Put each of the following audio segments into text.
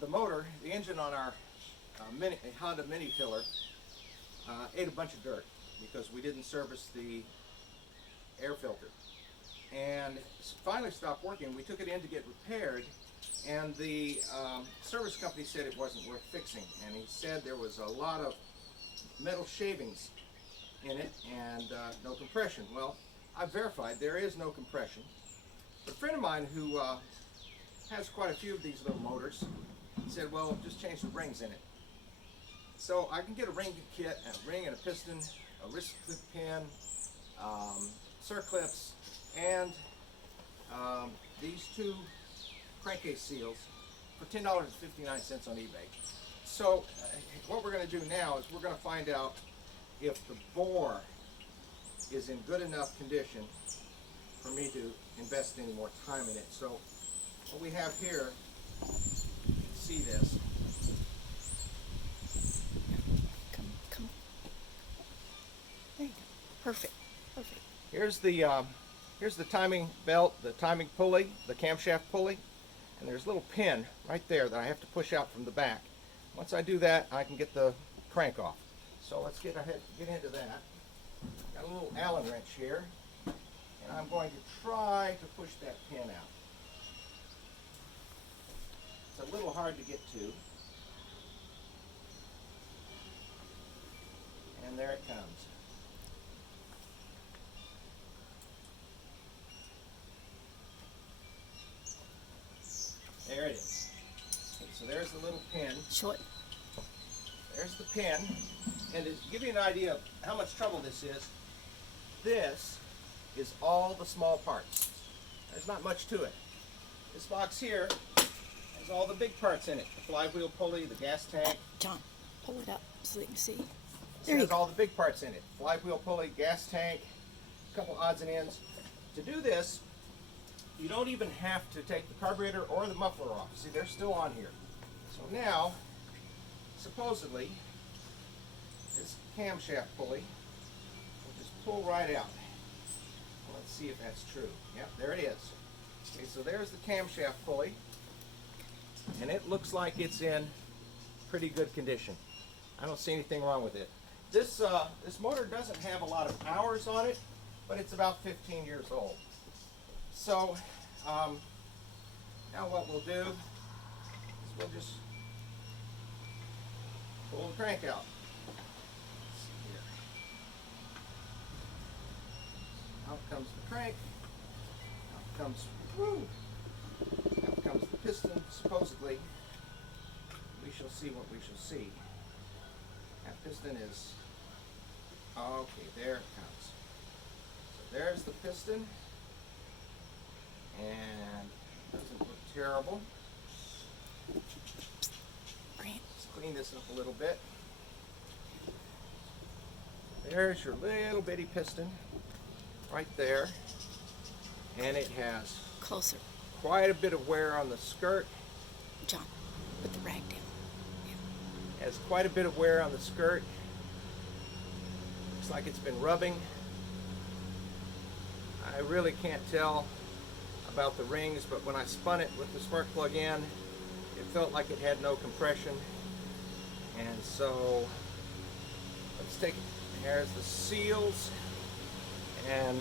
The motor, the engine on our Honda Mini Tiller ate a bunch of dirt because we didn't service the air filter. And finally stopped working. We took it in to get repaired, and the service company said it wasn't worth fixing. And he said there was a lot of metal shavings in it and no compression. Well, I verified there is no compression. But a friend of mine who has quite a few of these little motors said, well, just change the rings in it. So I can get a ring kit, and a ring and a piston, a wrist clip pin, circlips, and these two crankcase seals for $10.59 on eBay. So what we're going to do now is we're going to find out if the bore is in good enough condition for me to invest any more time in it. So what we have here, you can see this. Come. There you go. Perfect. Here's the timing belt, the timing pulley, the camshaft pulley, and there's a little pin right there that I have to push out from the back. Once I do that, I can get the crank off. So let's get into that. Got a little Allen wrench here, and I'm going to try to push that pin out. It's a little hard to get to. And there it comes. There it is. Okay, so there's the little pin. Short. There's the pin. And to give you an idea of how much trouble this is all the small parts. There's not much to it. This box here has all the big parts in it. The flywheel pulley, the gas tank. John, pull it up so you can see. It has all the big parts in it. Flywheel pulley, gas tank, a couple odds and ends. To do this, you don't even have to take the carburetor or the muffler off. See, they're still on here. So now, supposedly, this camshaft pulley will just pull right out. Let's see if that's true. Yep, there it is. Okay, so there's the camshaft pulley, and it looks like it's in pretty good condition. I don't see anything wrong with it. This motor doesn't have a lot of hours on it, but it's about 15 years old. So now what we'll do is we'll just pull the crank out. Let's see here. Out comes the crank. Out comes, out comes the piston. Supposedly, we shall see what we shall see. That piston is, okay, there it comes. So there's the piston. And doesn't look terrible. Let's clean this up a little bit. There's your little bitty piston right there. And it has Closer. quite a bit of wear on the skirt. John, put the rag down. Yeah. Has quite a bit of wear on the skirt. Looks like it's been rubbing. I really can't tell about the rings, but when I spun it with the spark plug in, it felt like it had no compression. And so let's take it. There's the seals, and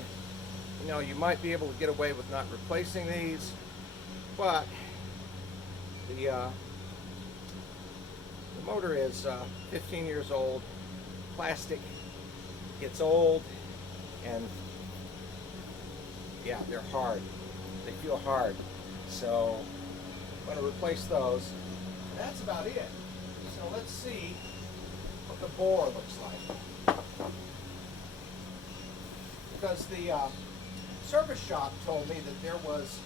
you know, you might be able to get away with not replacing these, but the motor is 15 years old. Plastic gets old, and yeah, they're hard. They feel hard. So I'm going to replace those. And that's about it. So let's see what the bore looks like. Because the service shop told me that there was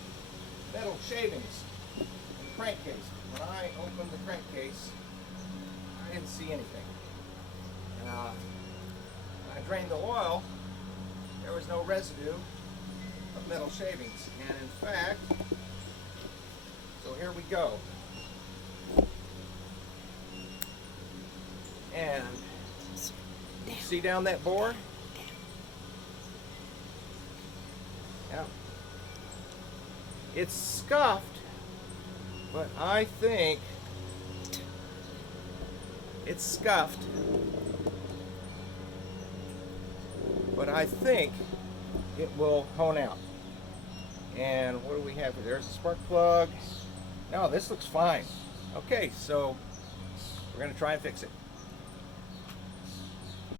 metal shavings in the crankcase. When I opened the crankcase, I didn't see anything. And when I drained the oil, there was no residue of metal shavings. And in fact, so here we go. And see down that bore? Yeah. It's scuffed, but I think It's scuffed, but I think it will hone out. And what do we have here? There's a spark plug. No, this looks fine. Okay, so we're going to try and fix it.